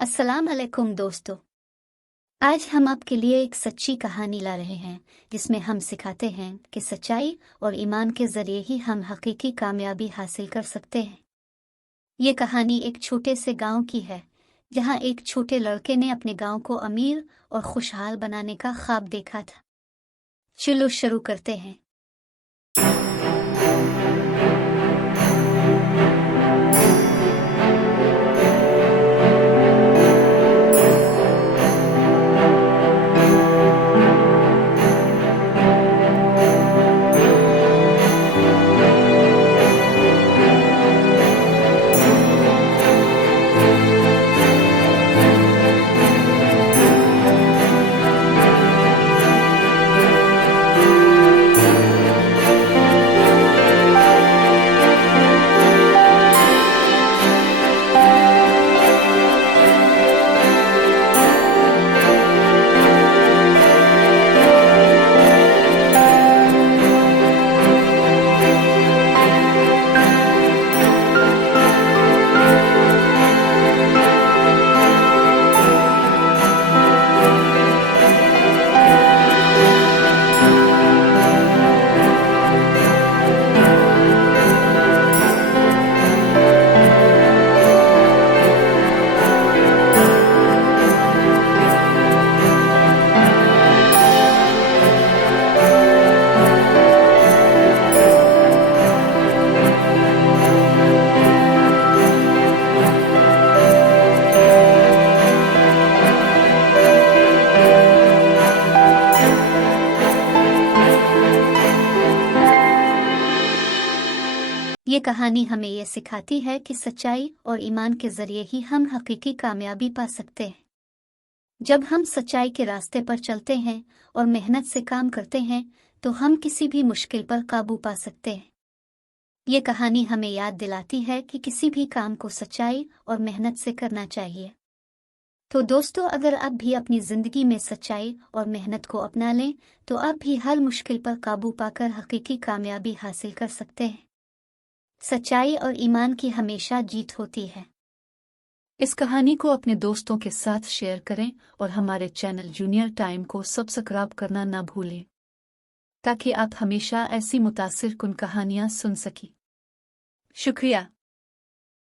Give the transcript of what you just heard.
अस्सलाम अलैकुम दोस्तों। आज हम आपके लिए एक सच्ची कहानी ला रहे हैं जिसमें हम सिखाते हैं कि सच्चाई और ईमान के ज़रिए ही हम हकीकी कामयाबी हासिल कर सकते हैं। ये कहानी एक छोटे से गांव की है जहां एक छोटे लड़के ने अपने गांव को अमीर और खुशहाल बनाने का ख्वाब देखा था। चलो शुरू करते हैं। ये कहानी हमें ये सिखाती है कि सच्चाई और ईमान के ज़रिए ही हम हकीकी कामयाबी पा सकते हैं। जब हम सच्चाई के रास्ते पर चलते हैं और मेहनत से काम करते हैं तो हम किसी भी मुश्किल पर काबू पा सकते हैं। ये कहानी हमें याद दिलाती है कि किसी भी काम को सच्चाई और मेहनत से करना चाहिए। तो दोस्तों, अगर आप भी अपनी ज़िंदगी में सच्चाई और मेहनत को अपना लें तो आप भी हर मुश्किल पर काबू पाकर हकीकी कामयाबी हासिल कर सकते हैं। सच्चाई और ईमान की हमेशा जीत होती है। इस कहानी को अपने दोस्तों के साथ शेयर करें और हमारे चैनल जूनियर टाइम को सब्सक्राइब करना न भूलें ताकि आप हमेशा ऐसी मुतासिर कुन कहानियां सुन सकें। शुक्रिया।